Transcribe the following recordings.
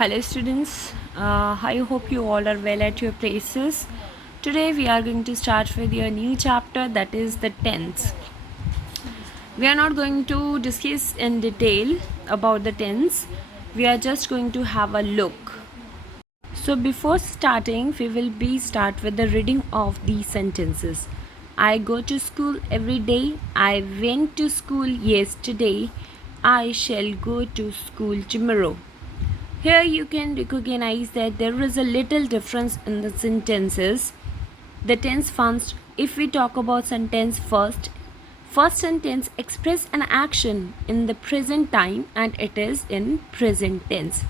Hello students, I hope you all are well at your places. Today we are going to start with a new chapter, that is the tense. We are not going to discuss in detail about the tense. We are just going to have a look. So before starting, we will start with the reading of these sentences. I go to school every day. I went to school yesterday. I shall go to school tomorrow. Here you can recognize that there is a little difference in the sentences. The tense first, if we talk about sentence first sentence express an action in the present time and it is in present tense.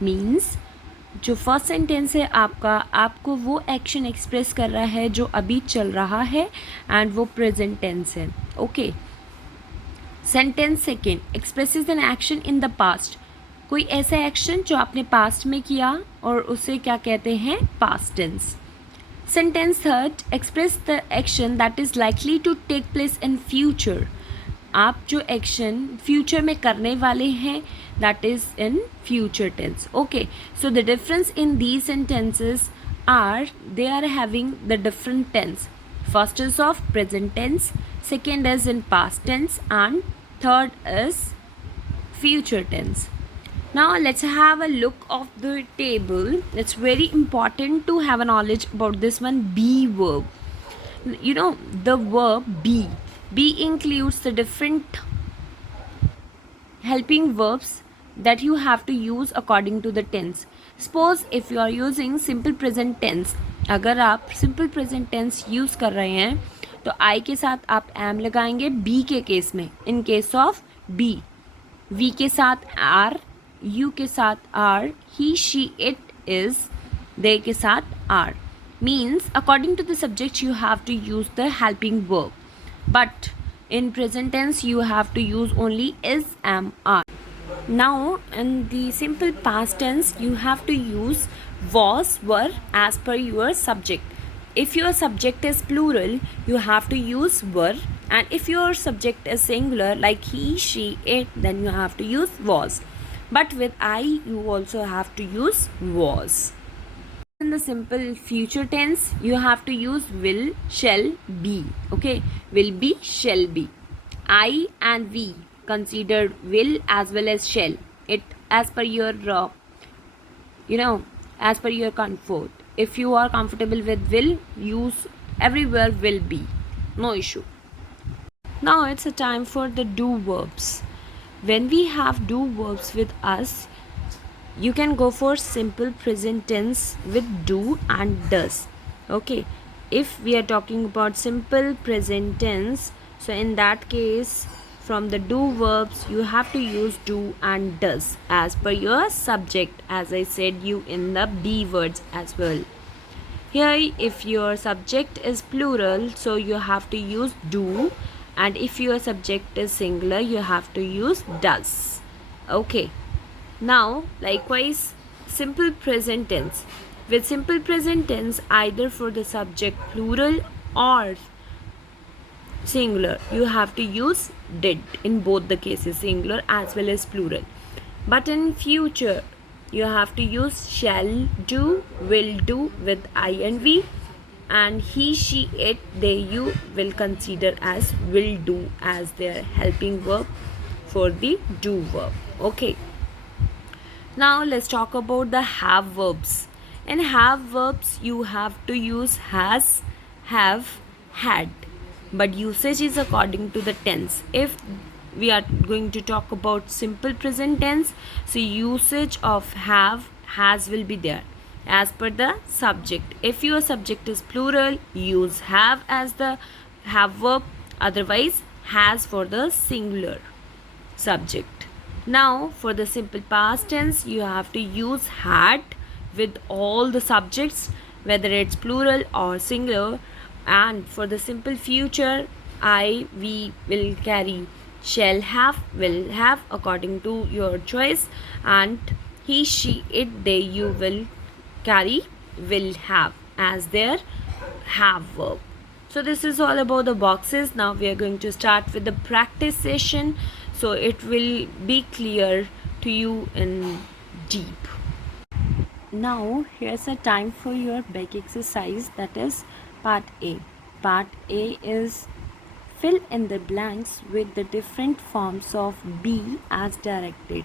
Means जो first sentence है आपका, आपको वो action express कर रहा है जो अभी चल रहा है एंड वो प्रेजेंट टेंस है. Okay. Sentence second expresses an action in the past. कोई ऐसा एक्शन जो आपने पास्ट में किया और उसे क्या कहते हैं, past tense. Sentence third express the action that is likely to take place in future. आप जो एक्शन फ्यूचर में करने वाले हैं that is in future tense. Okay, so the difference in these sentences are they are having the different tense. First is of present tense, second is in past tense and third is future tense. Now let's have a look of the table. It's very important to have a knowledge about this one, be verb. You know the verb be. Be includes the different helping verbs that you have to use according to the tense. Suppose if you are using simple present tense, अगर आप simple present tense use कर रहे हैं तो I के साथ आप am लगाएंगे be के केस में. In case of be, we के साथ are, you के साथ are, he, she, it, is, they के साथ are. Means according to the subject you have to use the helping verb. But in present tense you have to use only is, am, are. Now in the simple past tense you have to use was, were as per your subject. If your subject is plural you have to use were, and if your subject is singular like he, she, it, then you have to use was. But with I you also have to use was. In the simple future tense you have to use will, shall, be. Okay, will be, shall be. I and we considered will as well as shall. It as per your as per your comfort. If you are comfortable with will, use everywhere will be, no issue. Now it's a time for the do verbs. When we have do verbs with us, you can go for simple present tense with do and does. Okay, if we are talking about simple present tense, so in that case from the do verbs you have to use do and does as per your subject, as I said you in the be words as well. Here if your subject is plural so you have to use do, and if your subject is singular you have to use does. Okay, now likewise simple present tense. With simple present tense, either for the subject plural or singular you have to use did in both the cases, singular as well as plural. But in future you have to use shall do, will do with I and we, and he, she, it, they, you will consider as will do as their helping verb for the do verb. Okay, now let's talk about the have verbs. In have verbs you have to use has, have, had, but usage is according to the tense. If we are going to talk about simple present tense, so usage of have, has will be there as per the subject. If your subject is plural, use have as the have verb, otherwise has for the singular subject. Now for the simple past tense you have to use had with all the subjects whether it's plural or singular, and for the simple future I, we will carry shall have, will have according to your choice, and he, she, it, they, you will carry will have as their have verb. So this is all about the boxes. Now we are going to start with the practice session so it will be clear to you in deep. Now here's a time for your big exercise, that is part A. Part A is fill in the blanks with the different forms of be as directed.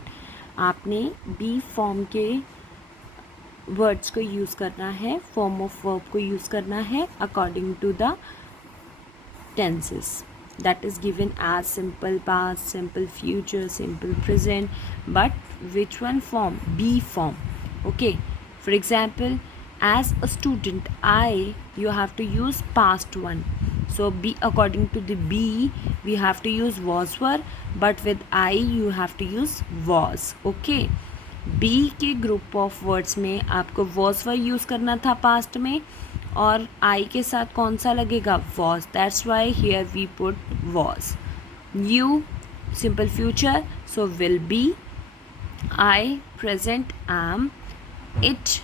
आपने be form के words को use करना है, form of verb को use करना है according to the tenses that is given as simple past, simple future, simple present, but which one form? Be form. Okay, for example, as a student, you have to use past one, so be according to the be we have to use was were, but with I you have to use was. Okay, B के group of words में आपको was were use करना था past में, और आई के साथ कौन सा लगेगा? Was. That's why here we put was. You simple future, so will be. I present am. It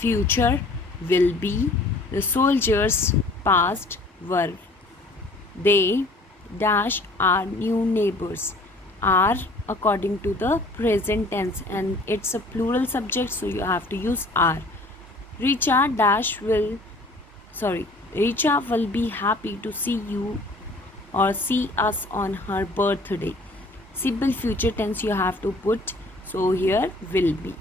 future will be. The soldiers past were. They dash are new neighbors. Are according to the present tense and it's a plural subject, so you have to use are. Richa will be happy to see you or see us on her birthday. Simple future tense you have to put, so here will be.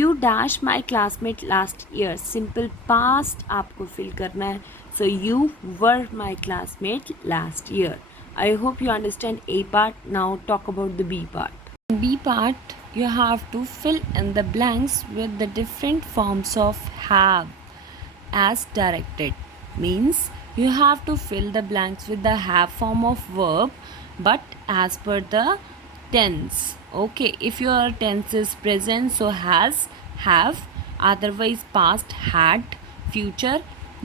You dash my classmate last year. Simple past आपको fill करना है, so you were my classmate last year. I hope you understand A part. Now talk about the B part. In B part, you have to fill in the blanks with the different forms of have as directed. Means you have to fill the blanks with the have form of verb, but as per the tense. Okay, if your tense is present, so has, have, otherwise past had, future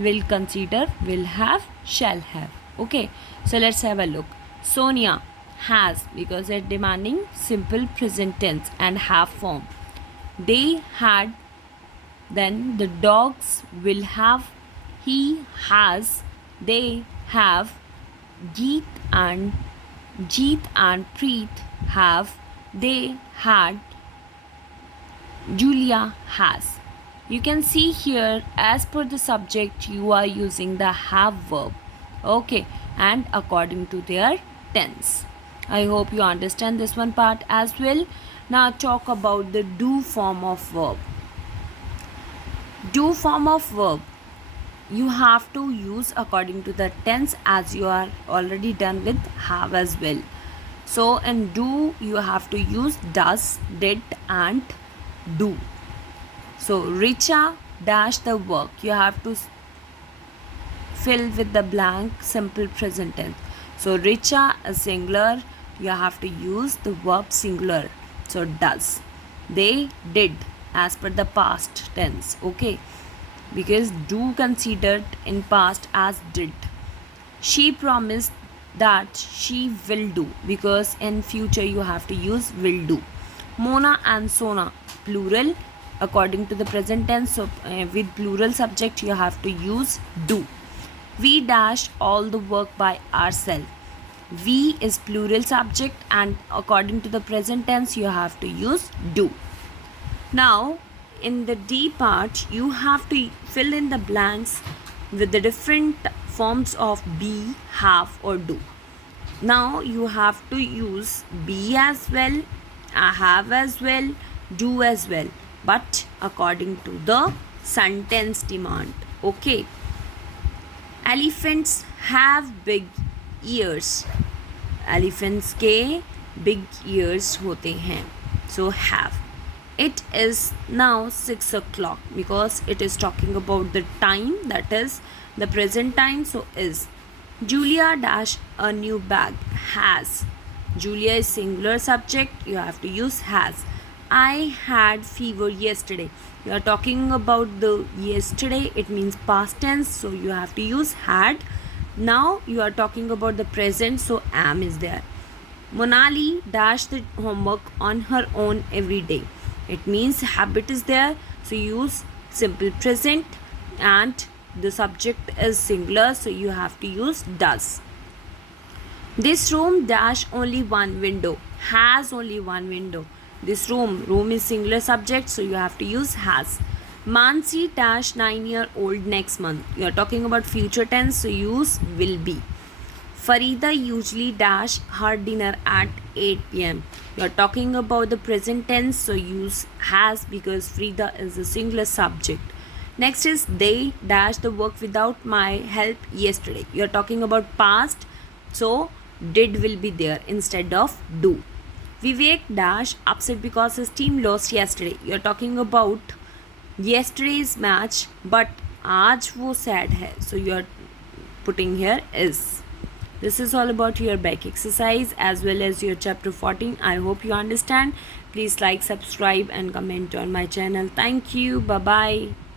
will consider will have, shall have. Okay, so let's have a look. Sonia has, because they're demanding simple present tense and have form. They had, then the dogs will have, he has, they have. Jeet and Preet have, they had. Julia has. You can see here as per the subject you are using the have verb. Okay, and according to their tense. I hope you understand this one part as well. Now talk about the do form of verb. Do form of verb you have to use according to the tense, as you are already done with have as well. So in do you have to use does, did and do. So Richa dash the work, you have to fill with the blank simple present tense. So Richa is singular, you have to use the verb singular, so does. They did as per the past tense. Okay, because do considered in past as did. She promised that she will do, because in future you have to use will do. Mona and Sona plural according to the present tense, so with plural subject you have to use do. We dash all the work by ourselves. We is plural subject and according to the present tense you have to use do. Now in the D part you have to fill in the blanks with the different forms of be, have or do. Now you have to use be as well, have as well, do as well, but according to the sentence demand. Okay, elephants have big ears. Elephants के big ears होते हैं, so have. It is now 6 o'clock, because it is talking about the time, that is the present time, so is. Julia dash a new bag. Has. Julia is singular subject, you have to use has. I had fever yesterday. You are talking about the yesterday, it means past tense, so you have to use had. Now you are talking about the present, so am is there. Monali dash the homework on her own every day. It means habit is there, so use simple present and the subject is singular, so you have to use does. This room dash only one window. Has only one window. this room. Room is singular subject, so you have to use has. Mansi dash 9-year-old next month. You are talking about future tense, so use will be. Farida usually dash her dinner at 8 p.m. You are talking about the present tense, so use has because Farida is a singular subject. Next is they dash the work without my help yesterday. You are talking about past, so did will be there instead of do. Vivek dash upset because his team lost yesterday. You are talking about yesterday's match, but आज वो sad है. So you are putting here is. This is all about your back exercise as well as your chapter 14. I hope you understand. Please like, subscribe and comment on my channel. Thank you. Bye bye.